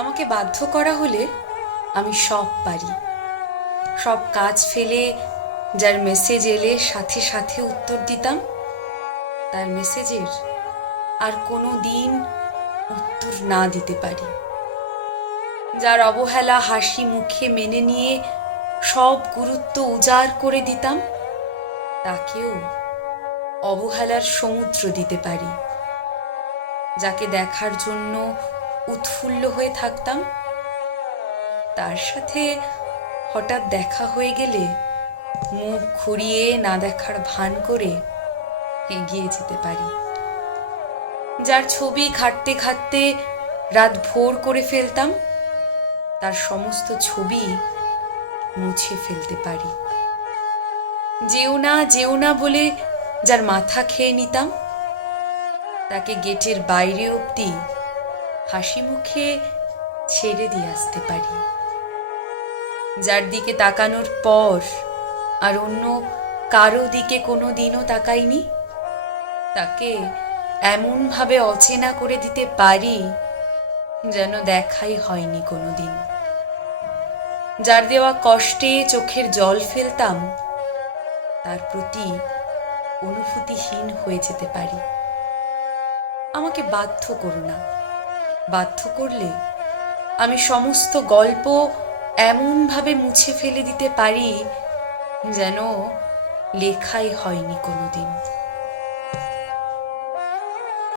আমাকে বাধ্য করা হলে আমি সব পারি। সব কাজ ফেলে যার মেসেজ এলে সাথে সাথে উত্তর দিতাম, তার মেসেজের আর কোনো দিন উত্তর না দিতে পারি। যার অবহেলা হাসি মুখে মেনে নিয়ে সব গুরুত্ব উজাড় করে দিতাম, তাকেও অবহেলার সমুদ্র দিতে পারি। যাকে দেখার জন্য উৎফুল্ল হয়ে থাকতাম, তার সাথে হঠাৎ দেখা হয়ে গেলে মুখ ঘুরিয়ে না দেখার ভান করে এগিয়ে যেতে পারি। যার ছবি ঘাঁটতে ঘাঁটতে রাত ভোর করে ফেলতাম, তার সমস্ত ছবি মুছে ফেলতে পারি। যেও না বলে যার মাথা খেয়ে নিতাম, তাকে গেটের বাইরে অবধি হাসি মুখে ছেড়ে দিয়ে আসতে পারি। যার দিকে তাকানোর পর আর অন্য কারো দিকে কোনো দিনও তাকাইনি, তাকে এমনভাবে অচেনা করে দিতে পারি যেন দেখাই হয়নি কোনো দিন। যার দেওয়া কষ্টে চোখের জল ফেলতাম, তার প্রতি অনুভূতিহীন হয়ে যেতে পারি। আমাকে বাধ্য করো না, বাধ্য করলে আমি সমস্ত গল্প এমনভাবে মুছে ফেলে দিতে পারি যেন লেখাই হয়নি কোনোদিন।